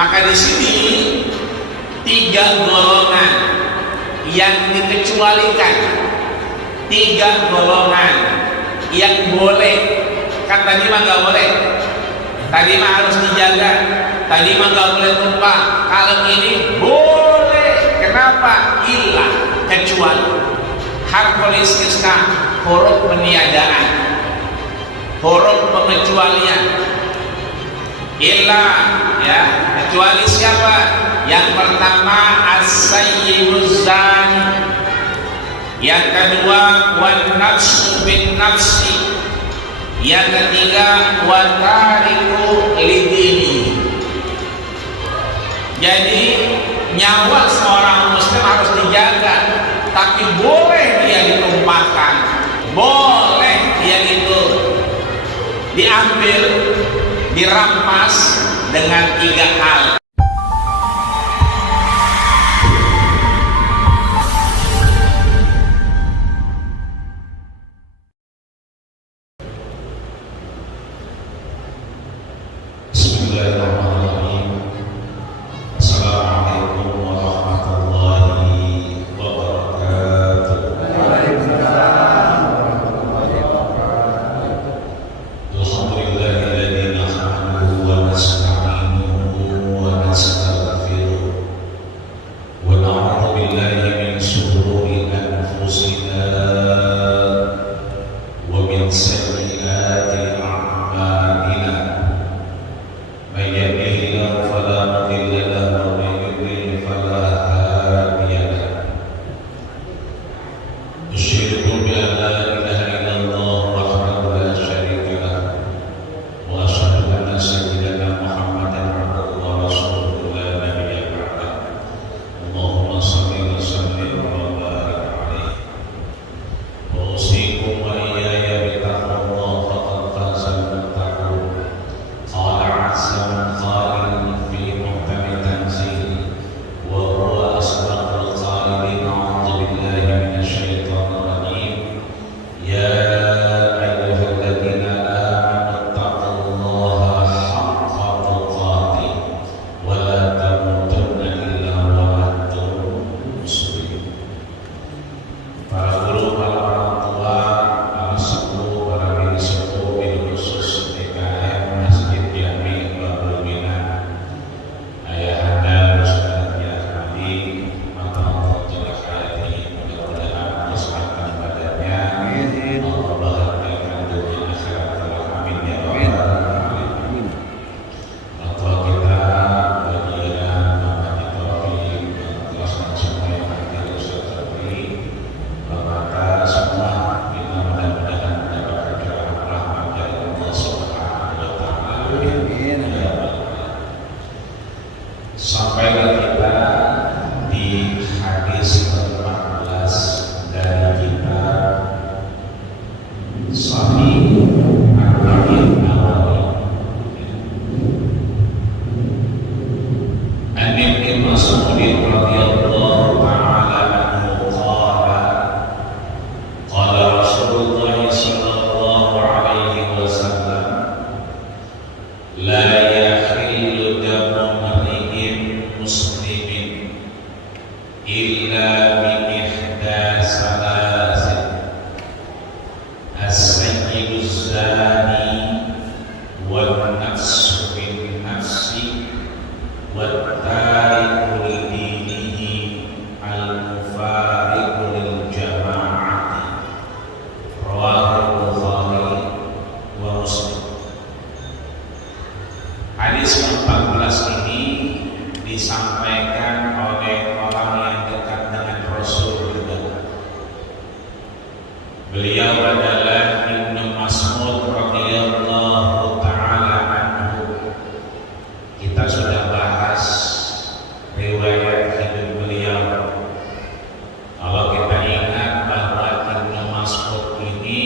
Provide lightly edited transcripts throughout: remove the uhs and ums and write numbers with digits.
Maka di sini 3 golongan yang dikecualikan, 3 golongan yang boleh. Kan tadi mah nggak boleh, tadi mah harus dijaga, tadi mah nggak boleh tumpah. Kalau ini boleh. Kenapa? Ilah, kecuali. Harful istisna, huruf peniadaan, huruf pengecualian. Ilah, ya, kecuali siapa? Yang pertama as-sayyibuz zani, yang kedua wan nafsu bin nafsi, yang ketiga wa tariku lidini. Jadi nyawa seorang muslim harus dijaga, tapi boleh dia ditumpahkan, boleh dia itu diambil, dirampas dengan 3 hal. Bismillahirrahmanirrahim. Assalamualaikum warahmatullahi wabarakatuh. Alhamdulillahilladzi nahmaduhu wa nasta'inuhu wa nastaghfiruh wa na'udzu billahi min shururi anfusina wa min sayyiati a'malina. من يهده الله فلا مضل له ومن يضلل فلا هادي له. أشهد أن لا إله إلا الله وحده لا شريك له وأشهد أن سيدنا محمدا عبده ورسوله لا نبي بعده. اللهم صل وسلم وبارك عليه. وأوصيكم وإياي بتقوى الله فقد فاز المتقون. قال عز من قائل في محكم تنزيل وهو أصدق القائلين. أعوذ بالله من الشيطان الرجيم. يا أيها الذين آمنوا اتقوا الله حق تقاته ولا تموتن إلا وأنتم مسلمون. Para guru, para orang tua, para sepuh, para bini sepuh, bini khusus DKM Masjid Jami Babul Bina, ayahanda Ustaz Yahmadi, maka Allah jaga hayati, mudah-mudahan kesehatan badannya Allah bahagiakan dunia akhirat. Amin ya rabbal alamin. Maka kita bagian menghadapi taufik dan kelaskan semua yang ada di Ustaz Yahmadi. Maka semua kita mudah-mudahan mendapatkan rahmat dari Allah Subhanahu wa Ta'ala. Amin. Sampailah kita di hadis ke-14 dari kitab Sahih Arba'in Nawawi. An Ibnu Mas'ud radhiyallahu ta'ala anhu qala qala Rasulullah sallallahu alaihi wasallam la yahillu damu mri'in muslimin illa bi ihda salasin as-sayyibuz zani wal nafsu bin nafsi wat tariku lidinihi al-mufariqu lil jama'ati. Rawahul Bukhari wa Muslim. Hadis ke-14 ini disampaikan oleh orang yang dekat dengan Rasul juga. Beliau adalah Ibnu Mas'ud radhiyallahu ta'ala anhu. Kita sudah bahas riwayat hidup beliau. Kalau kita ingat bahwa Ibnu Mas'ud ini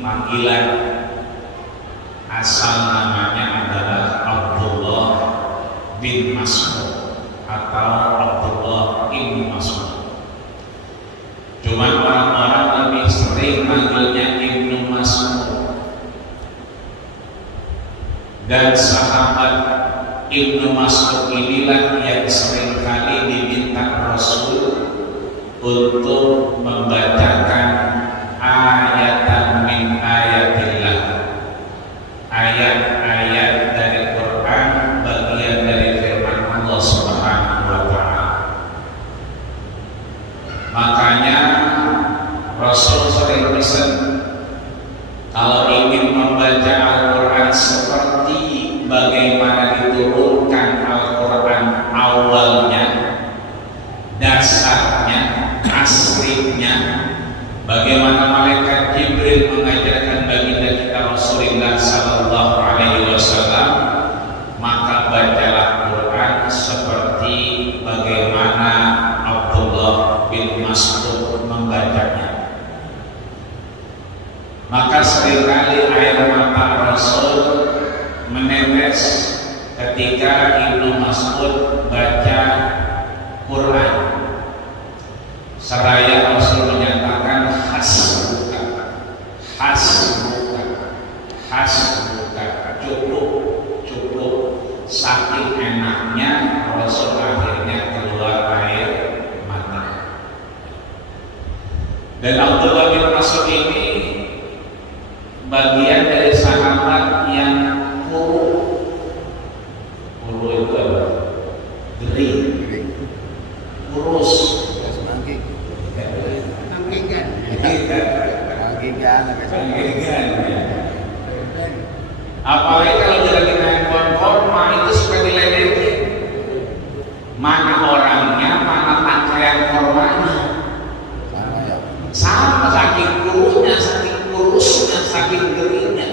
panggilan asal namanya adalah Abdullah bin Mas'ud atau Abdullah bin Mas'ud. Cuma orang-orang lebih sering manggilnya Ibnu Mas'ud. Dan sahabat Ibnu Mas'ud Mas'ud inilah yang seringkali diminta Rasul untuk membacakan ayatan min ayatillah, ayat-ayat dari Quran, bagian dari firman Allah Subhanahu wa ta'ala. Makanya Rasul sering pesan kalau ingin membaca Al-Quran seperti bagaimana diturunkan Al-Quran awalnya, dasarnya, aslinya, bagaimana malaikat Jibril mengajarkan baginda kita Rasulullah sallallahu alaihi wasallam, maka bacalah Quran seperti bagaimana Abdullah bin Mas'ud membacanya. Maka seringkali air mata Rasul menetes ketika Ibnu Mas'ud baca Quran. Seraya Rasul menyatakan hasbuka, hasbuka, hasbuka, cukup, cukup. Saking enaknya Rasul akhirnya keluar air mata. Dan Abdullah bin Mas'ud ini bagian dari sahabat yang kuru itu apa? Gering, kurus, apalagi kalau dia lagi naik korma itu suka diledekin, mana orangnya, mana pakaian kormanya, sama saking kurunya, saking kurusnya, saking geringnya.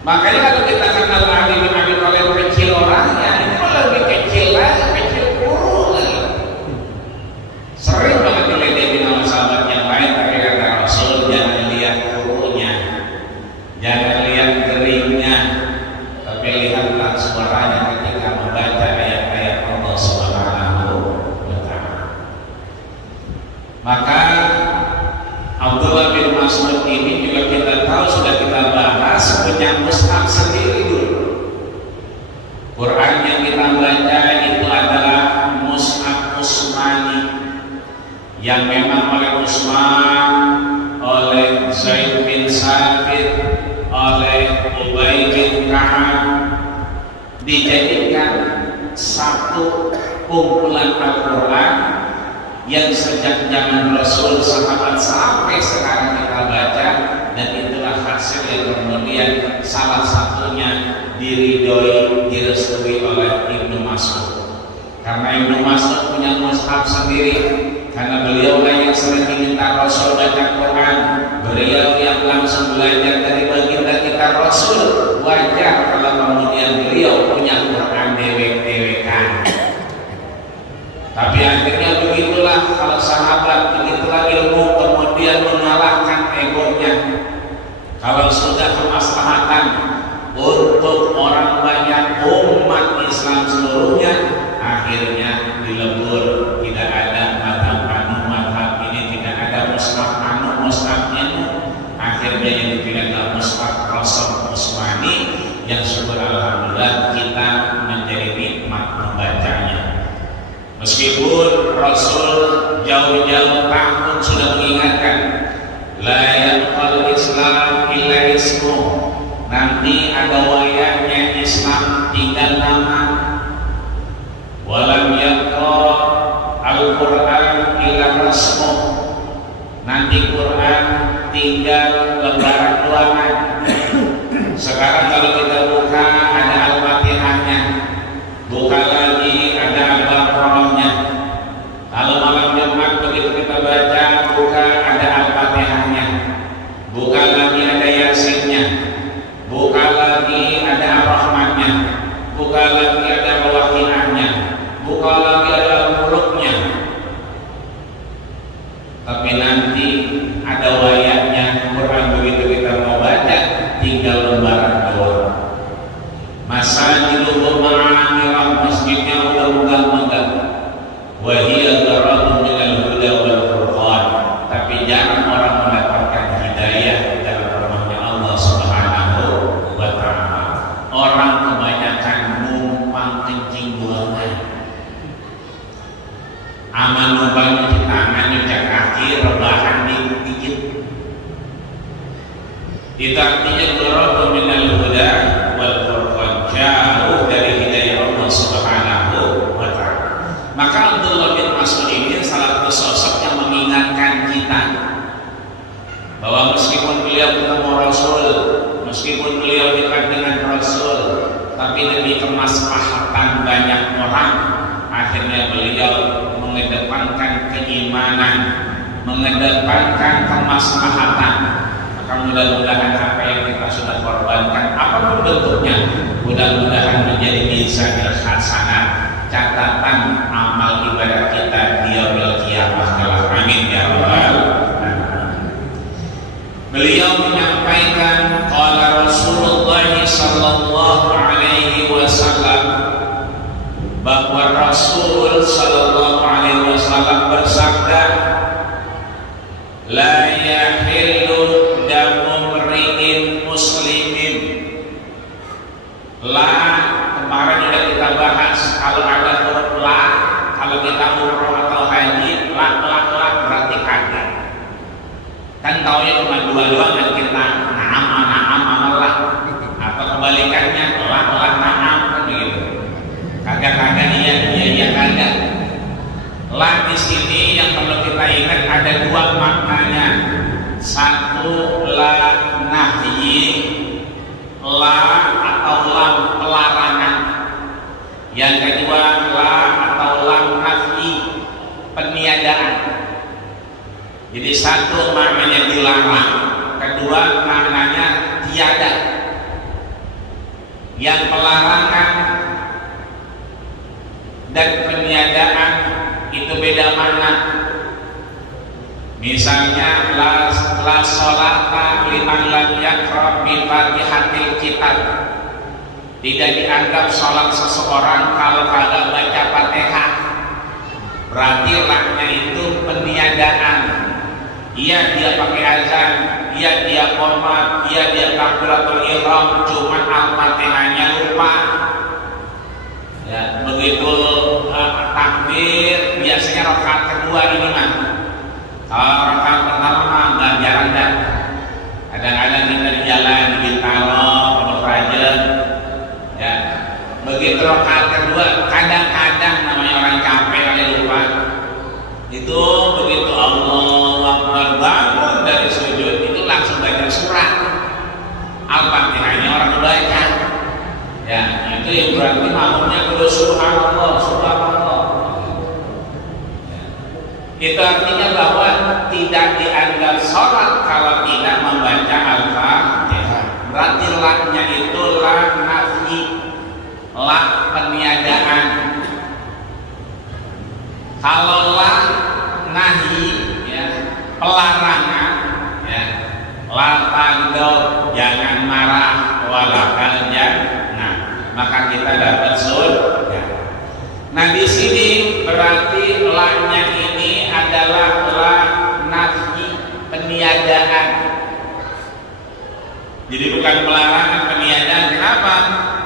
Makanya kalau kita kenal Ali bin Abi Thalib kecil orangnya, ini malah lebih kecil lagi, kecil kuru lagi. Sering banget diledekin sama sahabat yang lain, tapi kata Rasul jangan lihat kurunya, jangan lihat geringnya, tapi lihatlah suaranya ketika membaca ayat-ayat Allah Subhanahu wa ta'ala. Maka Abdullah bin Mas'ud ini juga kita tahu, sudah kita bahas, punya mushaf sendiri dulu. Quran yang kita baca itu adalah mushaf Utsmani yang memang oleh Utsman, oleh Zaid bin Sabit, oleh Ubay bin Ka'ab dijadikan satu kumpulan Al-Quran yang sejak zaman Rasul sahabat sampai sekarang kita baca, dan itulah hasil yang kemudian salah satunya diridhoi, direstui oleh Ibnu Mas'ud. Karena Ibnu Mas'ud punya mushaf sendiri, karena beliau yang sering diminta Rasul baca Quran, beliau yang langsung belajar dari baginda kita Rasul. Wajar kalau kemudian beliau punya Quran dewek-dewekan. Tapi akhirnya begitulah, kalau sahabat begitulah ilmu kemudian mengalahkan egonya. Kalau sudah kemaslahatan untuk orang banyak umat Islam seluruhnya, akhirnya dilebur, tidak ada madhab ini, tidak ada mushaf ini. Akhirnya yang dipilih mushaf Rasul Utsmani yang syukur alhamdulillah kita menjadi nikmat membacanya. Meskipun Rasul jauh-jauh tahun sudah mengingatkan, la yaqal Islam illa ismu, nanti ada wayahnya Islam tinggal nama, walam yaqa Al-Quran illa rasmu, nanti Quran tinggal lembaran doangan. Sekarang kalau kita buka ada Al-Fatihahnya, buka lagi ada Al-Baqarahnya. Kalau malam Jumat begitu kita baca, buka ada Al-Fatihahnya, buka lagi ada Yasinnya, buka lagi ada Ar-Rahmannya, buka lagi ada Al-Waqi'ahnya, buka lagi ada Al-Muluknya. Tapi nanti ada wayahnya Quran, begitu kita mau baca tinggal lembaran doang. Masajiduhu ma'amirah, masjidnya udah megah-megah, wahiyya darabun minal huda wal furqan, tapi jarang orang mendapatkan hidayah dalam rahmatnya Allah Subhanahu aman numpang di tangan nyucak kaki rebahan dikit. Itu artinya qurratu minal huda wal furqan, jauh dari hidayah Allah Subhanahu wa ta'ala. Maka Abdullah bin Mas'ud ini salah satu sosok yang mengingatkan kita bahwa meskipun beliau ketemu Rasul, meskipun beliau dekat dengan Rasul, tapi demi kemaslahatan banyak orang, akhirnya beliau mengedepankan keimanan, mengedepankan kemaslahatan. Maka mudah-mudahan apa yang kita sudah korbankan, apapun bentuknya, mudah-mudahan menjadi mizanil hasanah, catatan amal ibadah kita di yaumil qiyamah kelak. Amin ya rabbal alamin. Beliau menyampaikan qala Rasulullah sallallahu alaihi wasallam, bahwa Rasul sallallahu alaihi wasallam bersabda, la yahillu damu mri'in muslimin. La kemarin sudah kita bahas, kalau ada huruf la, kalau kita umroh atau haji, la berarti kagak. Kan taunya cuma dua doang kan kita, naam amalah, atau kebalikannya la naam, kan begitu. Kagak iya kagak. La di sini yang perlu kita ingat ada dua maknanya. Satu la nahyi, la atau lam pelarangan. Yang kedua la atau lam nafyi, peniadaan. Jadi satu maknanya dilarang, kedua maknanya tiada. Yang pelarangan dan peniadaan itu beda makna. Misalnya la sholata liman lam yaqra bi fatihatil kitab. Tidak dianggap sholat seseorang kalau kagak baca Fatihah. Berarti laknya itu peniadaan. Iya dia pakai azan, iya dia qomat, iya dia takbiratul ihram, cuman al-Fatihahnya lupa. Ya, begitu takbir biasanya rakaat kedua ini mah. Kalau rakaat pertama mah nggak jarang dah. Kadang-kadang kita di jalan di Bintaro, Pondok Raja, ya. Begitu rakaat kedua, kadang-kadang namanya orang capek kali lupa. Itu begitu Allahu Akbar bangun dari sujud itu langsung baca surat. Al-Fatihahnya orang baca. Ya, itu yang berarti makmumnya kudu subhanallah. Ya. Itu artinya bahwa tidak dianggap sholat kalau tidak membaca Al-Fatihah. Berarti laknya itu la nafyi, la peniadaan. Kalau la nahi, ya, pelarangan, ya, la taghdab, jangan marah, wala nah, maka kita dapat surga. Nah di sini berarti la-nya ini adalah la nafyi, peniadaan. Jadi bukan pelarangan, peniadaan. Kenapa?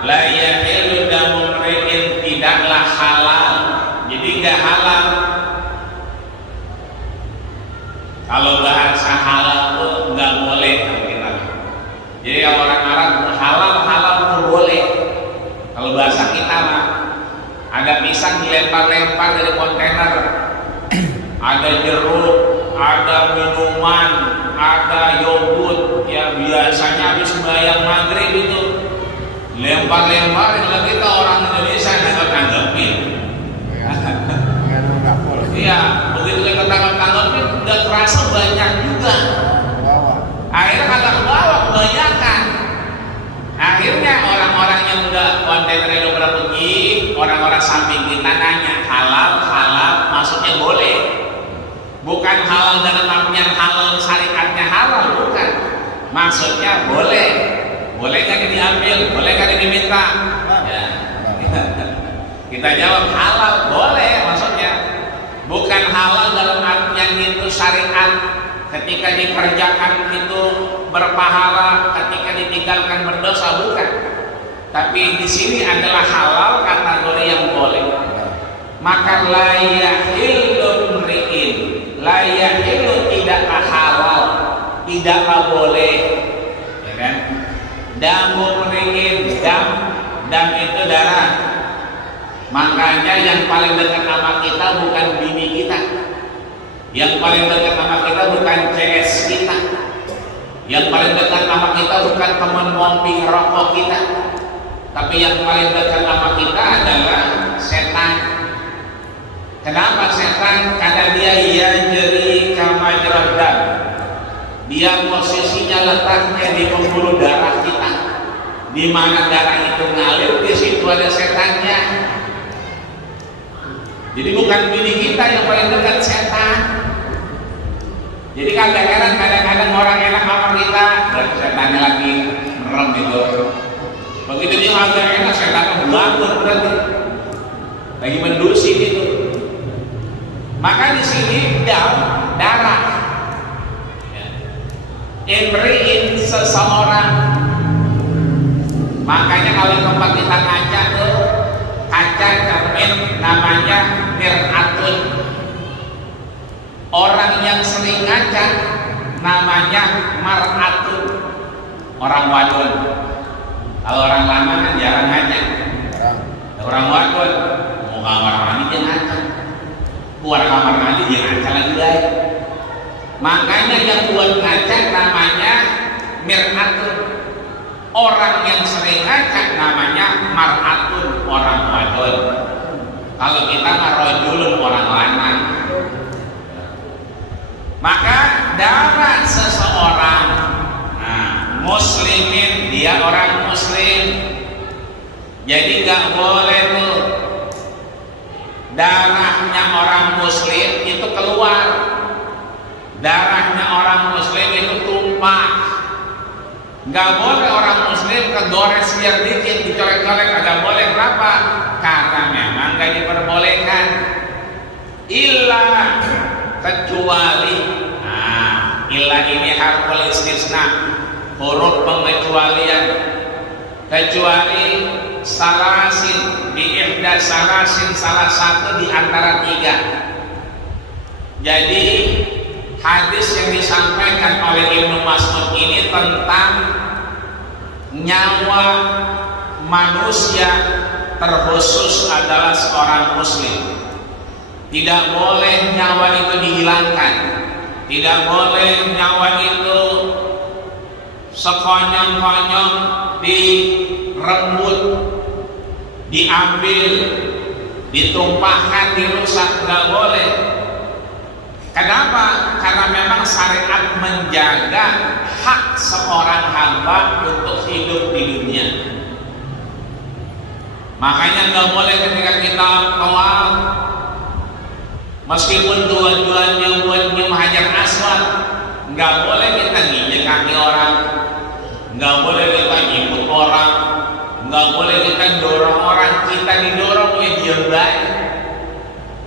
La yahillu damu mri'in, tidaklah halal. Jadi nggak halal. Kalau bahasa halal itu nggak boleh kita. Jadi orang Arab halal itu boleh. Kalau bahasa kita mah ada pisang dilempar-lempar dari kontainer, ada jeruk, ada minuman, ada yogurt. Ya biasanya habis sembahyang maghrib itu lempar-lemparin lagi kita orang Indonesia nanggep-nanggepin. Iya, begitu kita tanggap-tanggapin udah terasa banyak juga. Akhirnya kata ke bawah kebanyakan. Akhirnya orang-orang yang udah kontainer itu pergi, orang-orang samping kita nanya halal, maksudnya boleh. Bukan halal dalam artian halal syariatnya halal, bukan. Maksudnya boleh. Boleh kan diambil, boleh kan diminta. Ya. Kita jawab halal, boleh maksudnya. Bukan halal dalam artian itu syariat. Ketika dikerjakan itu berpahala, ketika ditinggalkan berdosa, bukan. Tapi di sini adalah halal kategori yang boleh. Maka la yahillu la yahilu tidaklah halal, tidaklah boleh, ya kan? Damu mringin, dam itu darah. Makanya yang paling dekat sama kita bukan bini kita, yang paling dekat sama kita bukan CS kita, yang paling dekat sama kita bukan teman ngopi rokok kita, tapi yang paling dekat sama kita adalah setan. Kenapa setan? Karena dia yajri kama jradam. Dia posisinya letaknya di pembuluh darah kita. Di mana darah itu ngalir, di situ ada setannya. Jadi bukan bini kita yang paling dekat, setan. Jadi kadang-kadang orang enak sama kita, berarti setannya lagi merem gitu. Begitu dia agak enak, setannya belagu berarti lagi mendusi gitu. Maka di sini darah, imri'in seseorang. Makanya kalau tempat kita ngaca tuh kaca cermin namanya mir'atun. Orang yang sering ngaca namanya mar'atun, orang wadon. Kalau orang lama kan jarang ngaca. Orang wadon mau kamar mandi dia ngaca, keluar kamar mandi dia ngaca lagi guys. Makanya yang buat ngaca namanya mir'atun. Orang yang sering ngaca namanya mar'atun, orang wadon. Kalau kita marojulun, orang lanang. Maka darah seseorang, muslimin, dia orang muslim, jadi nggak boleh tuh darahnya orang muslim itu keluar, darahnya orang muslim itu tumpah. Nggak boleh orang muslim kegores biar dikit, dicolek-colek, nggak boleh. Kenapa? Karena memang nggak diperbolehkan. Illa, kecuali, illa ini harful istisna, huruf pengecualian. Kecuali salasin, bi'ihda salasin, salah satu di antara tiga. Jadi hadis yang disampaikan oleh Ibnu Mas'ud ini tentang nyawa manusia terkhusus adalah seorang muslim. Tidak boleh nyawa itu dihilangkan, tidak boleh nyawa itu sekonyong-konyong dirembut, diambil, ditumpahkan, dirusak, nggak boleh. Kenapa? Karena memang syariat menjaga hak seorang hamba untuk hidup di dunia. Makanya nggak boleh ketika kita tawaf, meskipun tujuannya buat Hajar Aswad, nggak boleh kita nginjek kaki orang, nggak boleh kita nyiput orang, nggak boleh kita dorong orang. Kita didorong ya diam baik,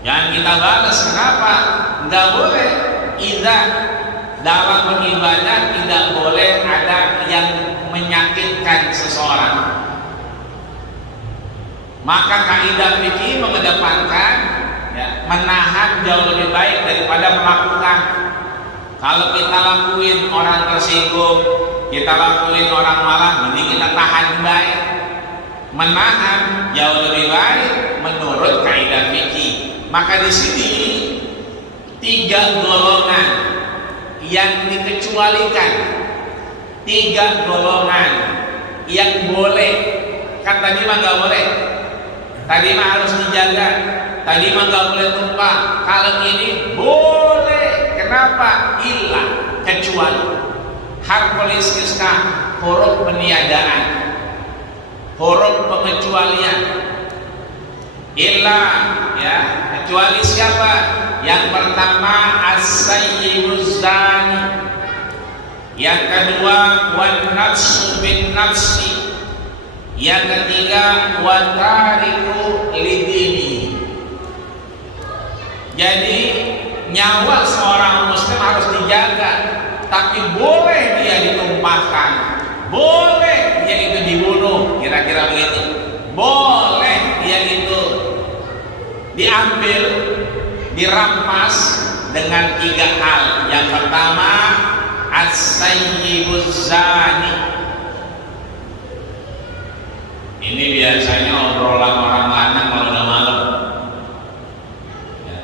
jangan kita balas. Kenapa? Nggak boleh. Idza dalam beribadah tidak boleh ada yang menyakitkan seseorang. Maka kaidah fikih mengedepankan menahan jauh lebih baik daripada melakukan. Kalau kita lakuin orang tersinggung, kita lakuin orang marah, mending kita tahan baik. Menahan jauh lebih baik menurut kaidah fikih. Maka di sini tiga golongan yang dikecualikan, tiga golongan yang boleh. Kan tadi mah nggak boleh, tadi mah harus dijaga, tadi mah nggak boleh tumpah. Kalau ini boleh. Kenapa? Illa, kecuali. Harful istisna, huruf peniadaan, huruf pengecualian. Illa, ya, kecuali siapa? Yang pertama as-sayyibuz zani, yang kedua wan nafsu bin nafsi, yang ketiga wa tariku lidini. Jadi nyawa seorang muslim harus dijaga, tapi boleh dia ditumpahkan, boleh dia itu dibunuh, kira-kira begitu. Boleh dia itu diambil, dirampas dengan 3 hal. Yang pertama, as-sayyibuz zani. Ini biasanya obrolan orang lanang kalau udah malam. Ya.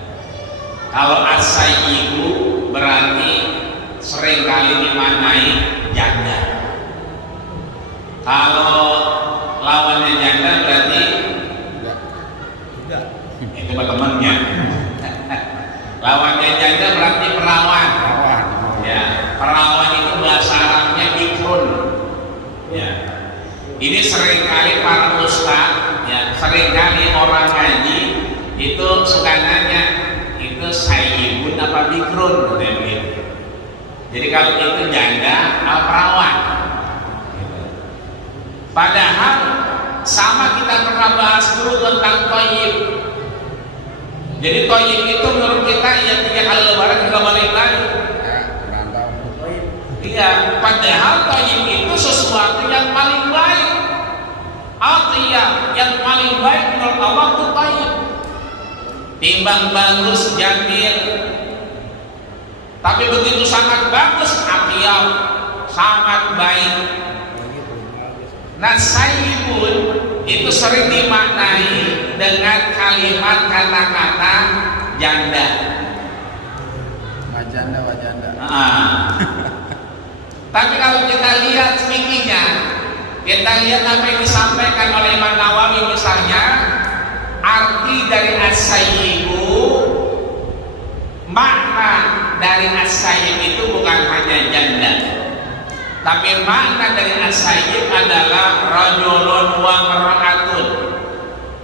Kalau as-sayyibu berarti seringkali dimaknai janda. Kalau lawannya janda berarti itu temannya. Lawannya janda berarti perawan. Ya, perawan itu bahasa Arabnya bikrun. Ya. Ini seringkali para ustaz, ya, seringkali orang ngaji itu suka nanya, itu sayyibun apa bikrun, gitu. Jadi kalau itu janda atau perawan. Gitu. Padahal sama kita pernah bahas dulu tentang thayyib. Jadi thayyib itu menurut kita yang 3 kali lebaran kita balik lagi. Iya, padahal thayyib itu sesuatu yang paling baik. Artinya yang paling baik menurut Allah itu thayyib. Timbang bagus, jamil. Tapi begitu sangat bagus, atyab, sangat baik. Nah, sayyibun itu sering dimaknai dengan kalimat kata-kata janda. Wajanda. Tapi kalau kita lihat fikihnya, kita lihat apa yang disampaikan oleh Imam Nawawi misalnya, arti dari as-sayyibu, makna dari as-sayyib itu bukan hanya janda, tapi makna dari as-sayyib adalah rajulun wa mar'atun.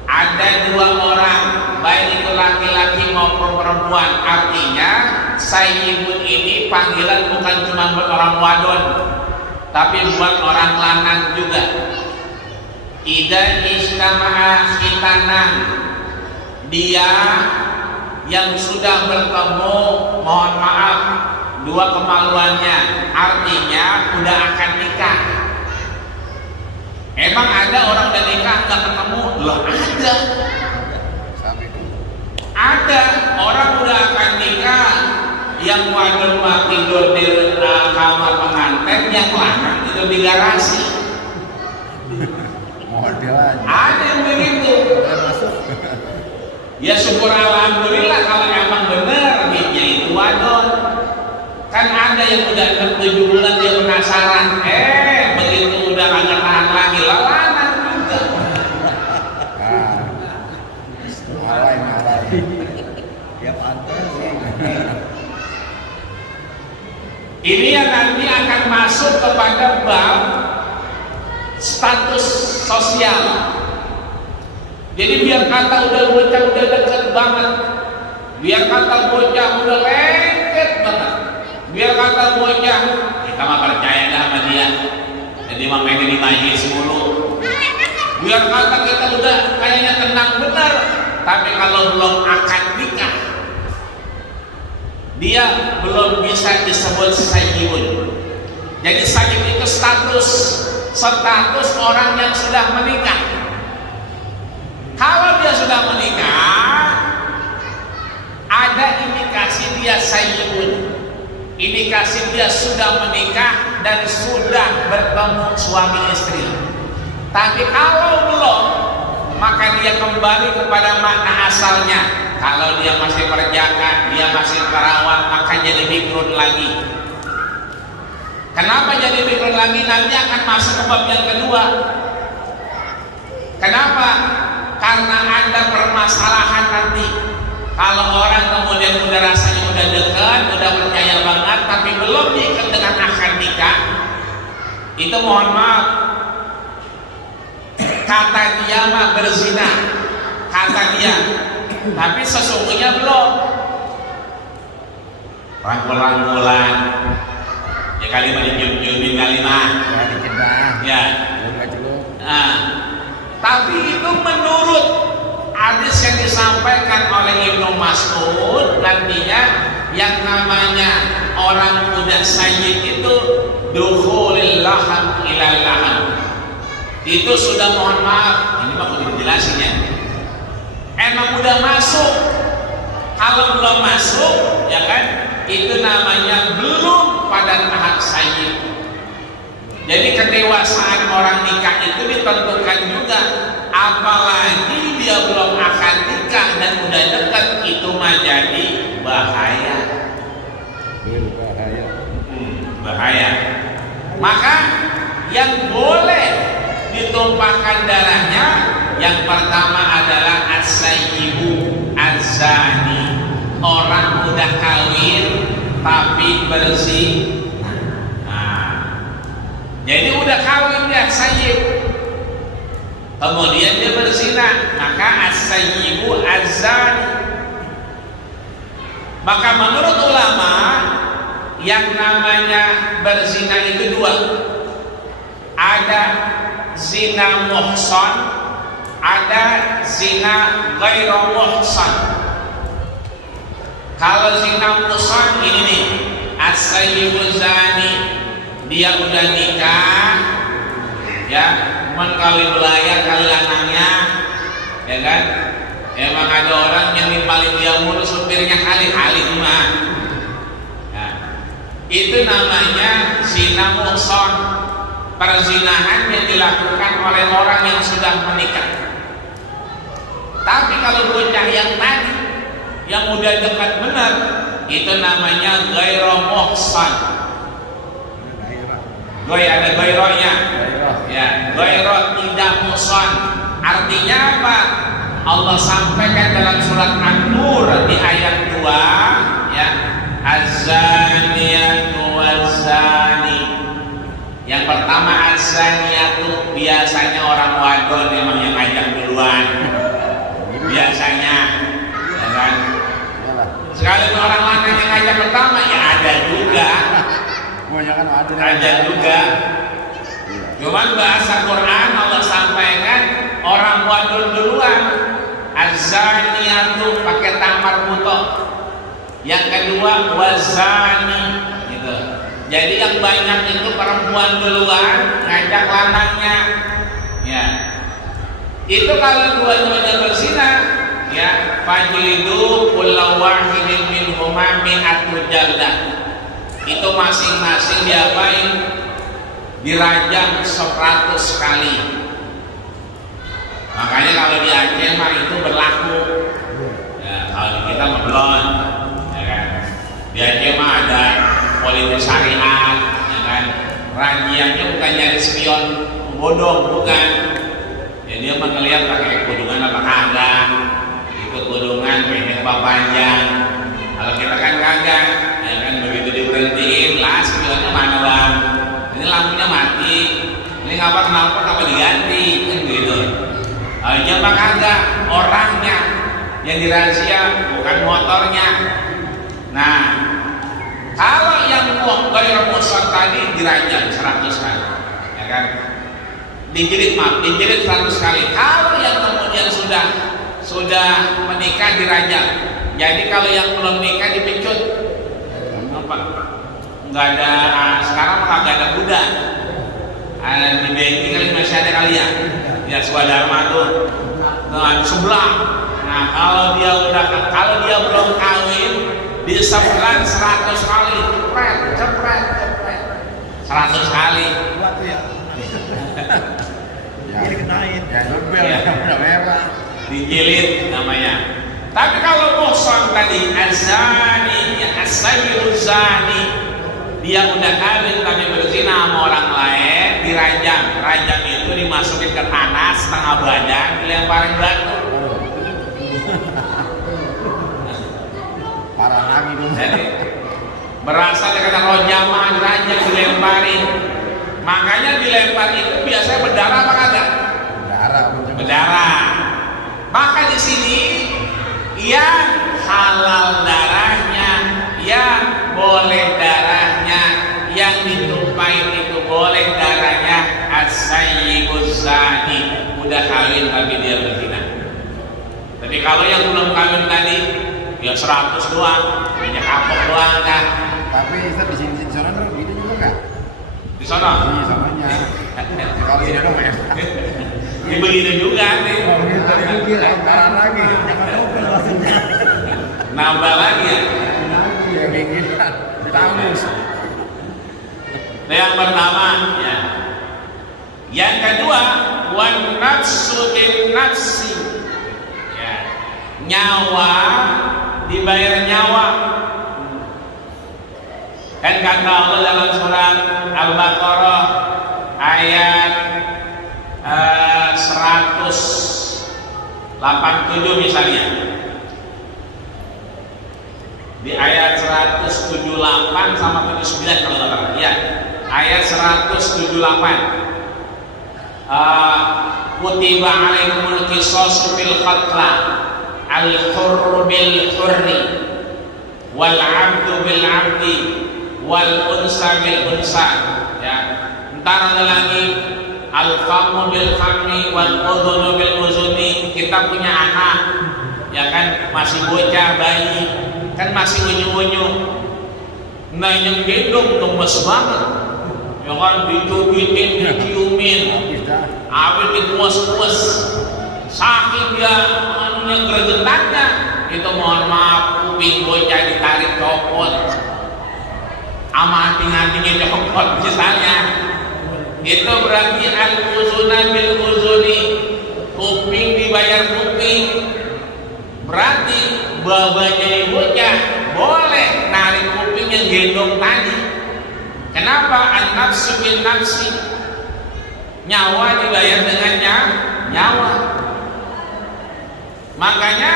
Ada 2 orang, baik itu laki-laki maupun perempuan. Artinya sayyibun ini panggilan bukan cuma buat orang wadon, tapi buat orang lanang juga. Idza ijtama'a khitanan, dia yang sudah bertemu, mohon maaf, 2 kemaluannya, artinya udah akan nikah. Emang ada orang udah nikah nggak ketemu? Loh, ada. Ada orang udah akan nikah, yang wadon mah tidur di kamar pengantin, yang lanang tidur di garasi. Model aja. Ada yang begitu. Ya syukur alhamdulillah kalau emang bener dia itu wadon. Kan ada yang udah 7 bulan dia penasaran, begitu udah agak tahan lagi, lanang juga. Malai. Ya pantas sih. Ini yang nanti akan masuk kepada bab status sosial. Jadi biar kata udah bocah udah deket banget, biar kata bocah udah lengket banget, biar kata bocah kita mah percaya dah sama dia, jadi mah pengen di majlis mulu. Biar kata kita udah kayaknya tenang benar, tapi kalau belum akad nikah, dia belum bisa disebut sayyibun. Jadi sayyib itu status orang yang sudah menikah. Kalau dia sudah menikah, ada indikasi dia sayyibun, indikasi dia sudah menikah dan sudah bertemu suami istri. Tapi kalau belum, maka dia kembali kepada makna asalnya. Kalau dia masih perjaka, dia masih perawan, maka jadi bikrun lagi. Kenapa jadi bikrun lagi? Nanti akan masuk ke bab yang kedua. Kenapa? Karena ada permasalahan nanti. Kalau orang kemudian udah rasanya udah dekat, udah percaya banget, tapi belum diikat dengan akad nikah, itu mohon maaf, kata dia mah berzina, kata dia, tapi sesungguhnya belum. Rangkul-rangkulan, ya kalimat dicium-ciumin kalimat, ya. Nah, tapi itu menurut hadis yang disampaikan oleh Ibnu Mas'ud, nantinya yang namanya orang muda sayyid itu dukhulil laham ilal laham. Itu sudah, mohon maaf, ini mah udah dijelasin ya, emang udah masuk Kalau belum masuk, ya kan, itu namanya belum pada tahap sayyid. Jadi kedewasaan orang nikah itu ditentukan juga, apalagi dia belum akan nikah dan udah dekat, itu mah jadi bahaya. Berbahaya. Bahaya. Maka yang boleh ditumpahkan darahnya, yang pertama adalah as-sayyibu az-zani, orang udah kawin tapi bersih. Jadi udah kawin dia sayyib, kemudian dia berzina, maka as-sayyibu az-zani. Maka menurut ulama, yang namanya berzina itu dua. Ada zina muhsan, ada zina ghairu muhsan. Kalau zina muhsan ini nih, as-sayyibu zani, dia udah nikah, ya, kali belayar kali lanangnya, ya kan? Emang ada orang yang nimpalin dia mulu, supirnya kali-kali mah. Nah, itu namanya zina muhsan, perzinahan yang dilakukan oleh orang yang sudah menikah. Tapi kalau bocah yang tadi, yang udah dekat benar, itu namanya ghairu muhsan. Ada ghaironya, ya, ghairu tidak muhsan. Artinya apa? Allah sampaikan dalam surat An-Nur di ayat 2, ya, az-zaniyatu waz-zani. Yang pertama az-zaniyatu, biasanya orang wadon memang yang ngajak duluan. Biasanya, ya kan? Sekali orang lanang yang ngajak pertama, ya ada juga. Ada juga. Cuman bahasa Quran Allah sampaikan orang wadon duluan. Az-zaniyatu pakai tamar buto. Yang kedua wazani, gitu. Jadi yang banyak itu perempuan duluan ngajak lanangnya. Ya. Itu kalau dua-duanya berzina, ya, fajlidu kullu wahidin minhuma mi'atu jaldah. Itu masing-masing diapain? Dirajam 100 kali. Makanya kalau di Aceh mah itu berlaku. Ya, kalau di kita mah belum, ya kan? Di Aceh mah ada politik syariat, ya kan? Rajiannya bukan nyari spion bodong, bukan. Ya dia mah ngeliat pakai kudungan apa kagak, ikut kudungan pendek apa panjang. Kalau kita kan kagak, ya kan, begitu diberhentiin, lah spionnya mana bang? Ini lampunya mati, ini ngapa kenapa diganti, kan gitu. Ya mah kagak, orangnya yang dirazia, bukan motornya. Nah, kalau yang ghairu muhsan tadi dirajam 100 kali, ya kan? Dijerit 100 kali. Kalau yang kemudian sudah menikah dirajam. Jadi kalau yang belum nikah dipecut. Apa? Enggak ada, sekarang mah enggak ada budak. Ada di Bengki kali masih ada kali ya. Ya Swadharma tuh. Nah, sebelah. Nah, kalau dia belum kawin disebelah 100 kali. Cepret. 100 kali. Jadi kenain. Ya, dobel, udah merah. Dijilid namanya. Tapi kalau muhsan tadi az-zani, ya as-sayyibu zani, dia udah kawin tapi berzina sama orang lain, dirajam. Rajam itu dimasukin ke tanah setengah badan, dilemparin batu. Parah lagi dong. Jadi berasal dari kata rojamah, dirajam, dilemparin. Makanya dilempar itu biasanya berdarah apa kagak? Berdarah. Maka di sini yang halal darahnya, yang boleh darahnya, yang ditumpahin itu boleh darahnya as-sayyibu zani, udah kawin tapi dia berzina. Tapi kalau yang belum kawin tadi, ya 100 doang, minyak kapok doang kan. Tapi Ustaz di sini sana gitu juga enggak? Di sana? Di sananya. Kalau ini dong ya. Ini begitu juga nih. Kalau gitu lagi. nambah lagi ya. Ya pikiran ditanggus. Yang pertama ya. Yang kedua, wan nafsu bin nafsi. Ya. Nyawa dibayar nyawa. Kan kata Allah dalam surat Al-Baqarah ayat 187 misalnya. Di ayat 178 sama 79 kalau nggak salah. Ya, ayat 178. Kutiba alaikumul qisasu fil qatla al-hurru bil hurri wal 'abdu bil 'abdi wal unsa bil unsa. Ya, entar ada lagi al-famu bil fami wal udhunu bil uzuni. Kita punya anak, ya kan, masih bocah bayi, kan masih unyu-unyu. Nah yang gendong gemes banget, ya kan, dicubitin, diciumin, awet dikuas-kuas, saking dia anunya gregetannya, itu mohon maaf kuping bocah ditarik copot, ama anting-antingnya copot misalnya. Itu berarti al-uzuna bil uzuni, kuping dibayar kuping. Berarti babanya bocah boleh narik kuping yang gendong tadi. Kenapa? An-nafsu bin nafsi, nyawa dibayar dengan nyawa. Makanya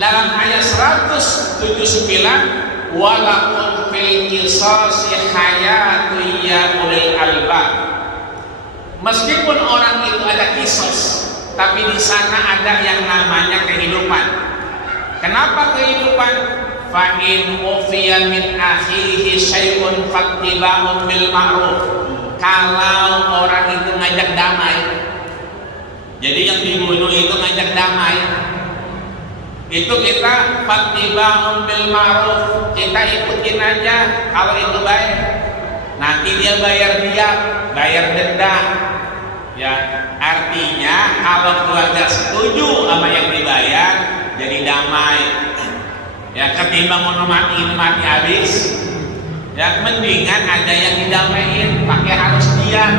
dalam ayat 179, walakum fil qisasi hayatun ya ulil albab. Meskipun orang itu ada kisos, tapi di sana ada yang namanya kehidupan. Kenapa kehidupan? Fa in ufiya min akhihi syai'un fattiba'un bil ma'ruf. Kalau orang itu ngajak damai, jadi yang dibunuh itu ngajak damai, itu kita fattiba'un bil ma'ruf, kita ikutin aja kalau itu baik. Nanti dia bayar denda. Ya, artinya kalau keluarga setuju sama yang dibayar, jadi damai. Ya, ketimbang mau mati habis, ya mendingan ada yang didamaiin, pakai harus diam.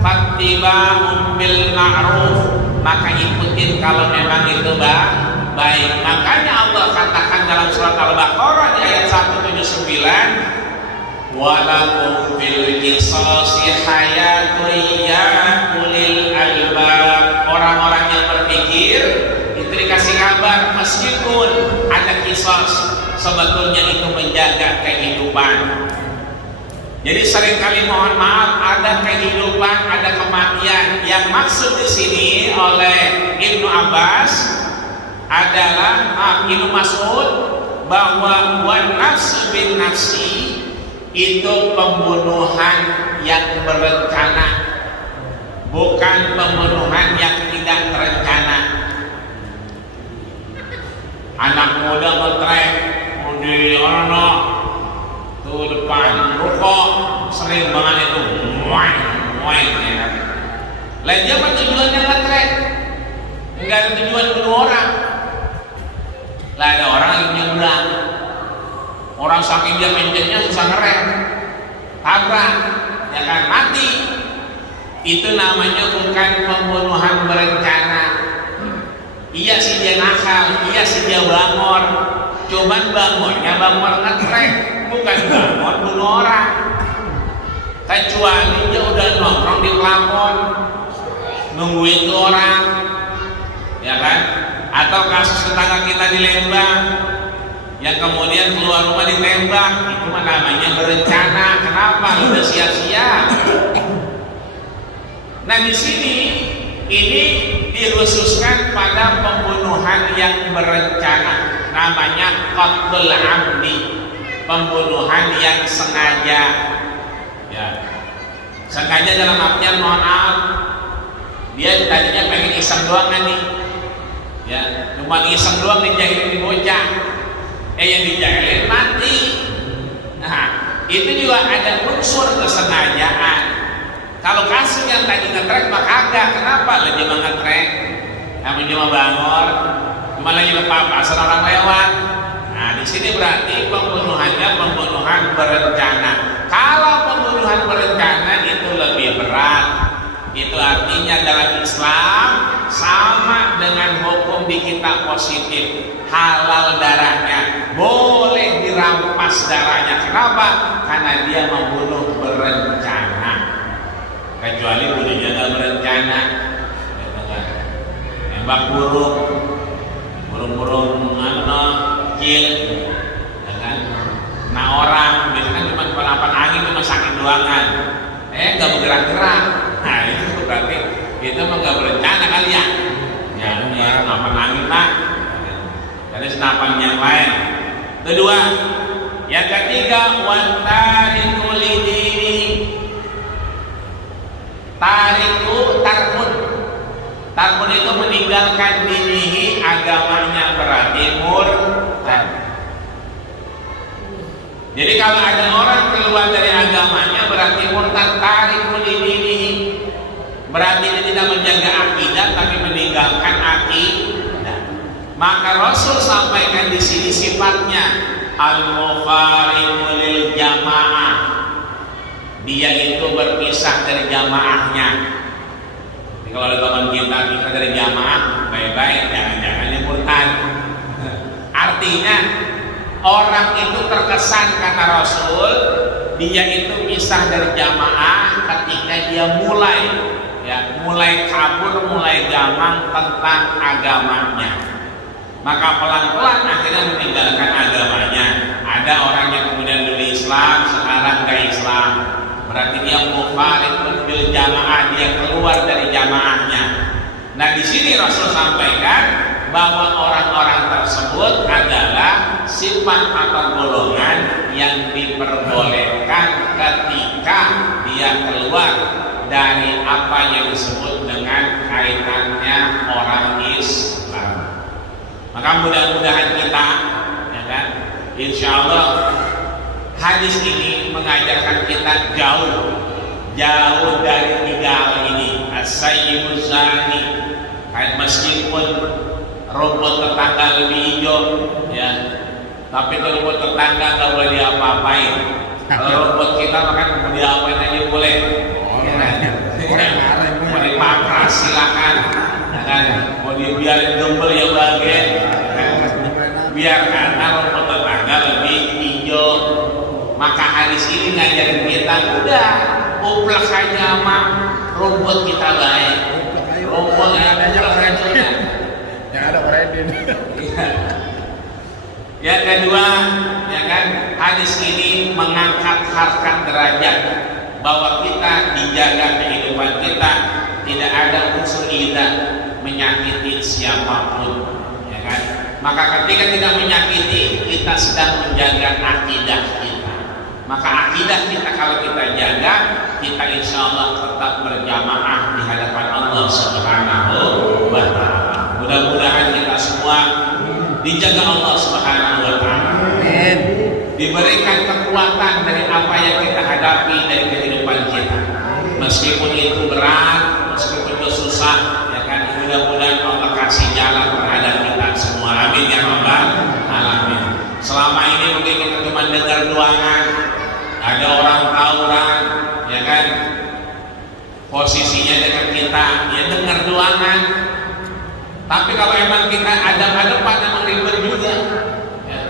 Fattiba'un bil ma'ruf, maka ikutin kalau memang itu baik. Makanya Allah katakan dalam surat Al-Baqarah di ayat 179, walakum fil qisasi hayatun ya ulil albab. Orang-orang yang berpikir itu dikasih kabar, meskipun ada qisas, sebetulnya itu menjaga kehidupan. Jadi seringkali mohon maaf ada kehidupan, ada kematian. Yang maksud di sini oleh Ibnu Abbas adalah Ibnu Mas'ud bahwa wan nafsu bin nafsi itu pembunuhan yang berencana, bukan pembunuhan yang tidak terencana. Anak muda ngetrek di tuh depan rokok sering banget itu muai ya. Lain dia mah tujuannya ngetrek, enggak ada tujuan bunuh orang. Lah ada orang yang nyebrang, orang saking dia pencetnya susah ngerem, tabrak, ya kan, mati. Itu namanya bukan pembunuhan berencana. Iya sih dia nakal, iya sih dia bangor, cuman bangornya bangor ngetrek, bukan bangor bunuh orang. Kecuali dia udah nongkrong di pelapon nungguin tuh orang, ya kan? Atau kasus tetangga kita di Lembang yang kemudian keluar rumah ditembak, itu mah namanya berencana. Kenapa? Udah siap-siap. Nah di sini ini dikhususkan pada pembunuhan yang berencana, namanya qatlul amdi, pembunuhan yang sengaja. Ya, sengaja dalam artian mohon maaf, dia tadinya pengen iseng doang kan nih, ya cuma iseng doang dijahilin bocah, yang dijahilin mati. Nah itu juga ada unsur kesengajaan. Kalau kasus yang tadi ngetrek mah kagak. Kenapa? Lah dia ngetrek, namanya cuma bangor, cuma lagi papasan orang lewat, Nah, di sini berarti pembunuhannya pembunuhan berencana. Kalau pembunuhan berencana itu lebih berat. Itu artinya dalam Islam sama dengan hukum di kitab positif, halal darahnya, boleh dirampas darahnya. Kenapa? Karena dia membunuh berencana. Kecuali bunuhnya nggak berencana, nembak burung kecil, ya kan? Nah orang biasanya cuma pelapan angin cuma sakit doangan, nggak bergerak-gerak. Nah itu berarti itu emang nggak berencana kali ya. Ya senapan angin lah, jadi senapan yang lain. Kedua, yang ketiga, wantariku lidini. Tariku tarkun. Tarkun itu meninggalkan dinihi, agamanya, berarti murtad. Jadi kalau ada orang keluar dari agamanya berarti murtad. Tariku lidinihi, berarti dia tidak menjaga akidah tapi meninggalkan akidah. Maka Rasul sampaikan di sini sifatnya al-mufariqu lil jamaah. Dia itu berpisah dari jamaahnya. Jadi kalau ada teman kita pisah dari jamaah, baik-baik, jangan-jangan dia murtad. Artinya orang itu terkesan kata Rasul, dia itu pisah dari jamaah ketika dia mulai kabur, mulai gamang tentang agamanya. Maka pelan-pelan akhirnya meninggalkan agamanya. Ada orang yang kemudian dulu Islam, sekarang gak Islam. Berarti dia mufariqun bil jamaah, dia keluar dari jamaahnya. Nah di sini Rasul sampaikan bahwa orang-orang tersebut adalah sifat atau golongan yang diperbolehkan ketika dia keluar dari apa yang disebut dengan kaitannya orang Islam. Maka mudah-mudahan kita, ya kan, insya Allah hadis ini mengajarkan kita jauh dari tiga hal ini. As-sayyibuz zani, meskipun rumput tetangga lebih hijau, ya, tapi kalau rumput tetangga nggak boleh diapa-apain. Kalau rumput kita makan mau diapain aja boleh. Mau dipangkas silakan, ya kan? Mau dibiarin gembel ya bagian, biar karena rumput tetangga lebih hijau. Maka hadis ini ngajarin kita udah uplek aja sama rumput kita baik. Rumput yang ada Oredin. Yang kedua, ya kan, hadis ini mengangkat harkat derajat, bahwa kita dijaga kehidupan kita, tidak ada unsur ida menyakiti siapapun, ya kan. Maka ketika tidak menyakiti, kita sedang menjaga akidah kita. Maka akidah kita kalau kita jaga, kita insya Allah tetap berjamaah di hadapan Allah Subhanahu wa Ta'ala. Mudah-mudahan kita semua dijaga Allah Subhanahu wa Ta'ala, diberikan kekuatan dari apa yang kita hadapi dari kehidupan kita, meskipun itu berat, meskipun itu susah, ya kan. Mudah-mudahan Allah kasih jalan terhadap kita semua. Amin ya rabbal alamin. Selama ini mungkin kita cuma dengar doangan, ada orang tawuran, ya kan, posisinya dekat kita, ya dengar doangan. Tapi kalau emang kita adab-adaban, emang ribet juga, ya.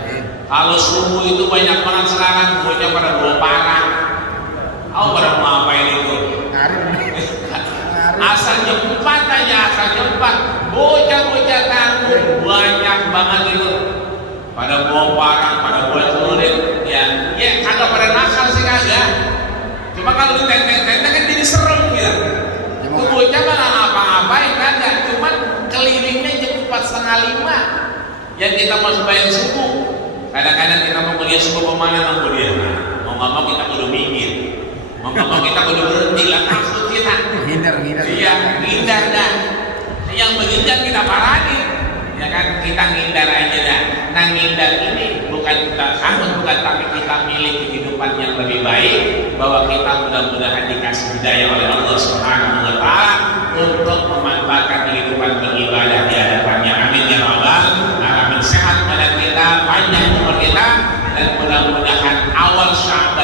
Kalau subuh itu banyak banget sekarang, bocah pada bawa parang. Aku pada mau ngapain itu? Asal jempat aja, asal jempat. Bocah-bocah takut banyak banget itu. Pada bawa parang, pada bawa celurit, ya kagak pada nakal sih kagak. Cuma kalau ditenteng-tenteng kan jadi serem gitu. Itu bocah malah ngapa-ngapain kagak, cuman kelilingnya jam 4:30 yang kita mau sembahyang subuh. Kadang-kadang kita mau kuliah subuh kemana mau kuliah? Mau nggak mau kita kudu minggir, mau nggak mau kita kudu berhenti lah maksud kita. Hindar. Iya, hindar dah. Yang menghindar kita parahin, ya kan, kita ngindar aja dah. Nah ngindar ini bukan kita takut, bukan, tapi kita milih kehidupan yang lebih baik, bahwa kita mudah-mudahan dikasih hidayah oleh Allah Subhanahu wa Ta'ala untuk memanfaatkan kehidupan beribadah di hadapannya. Amin ya rabbal alamin. Sehat pada kita, panjang mudah-mudahan awal Sya'ban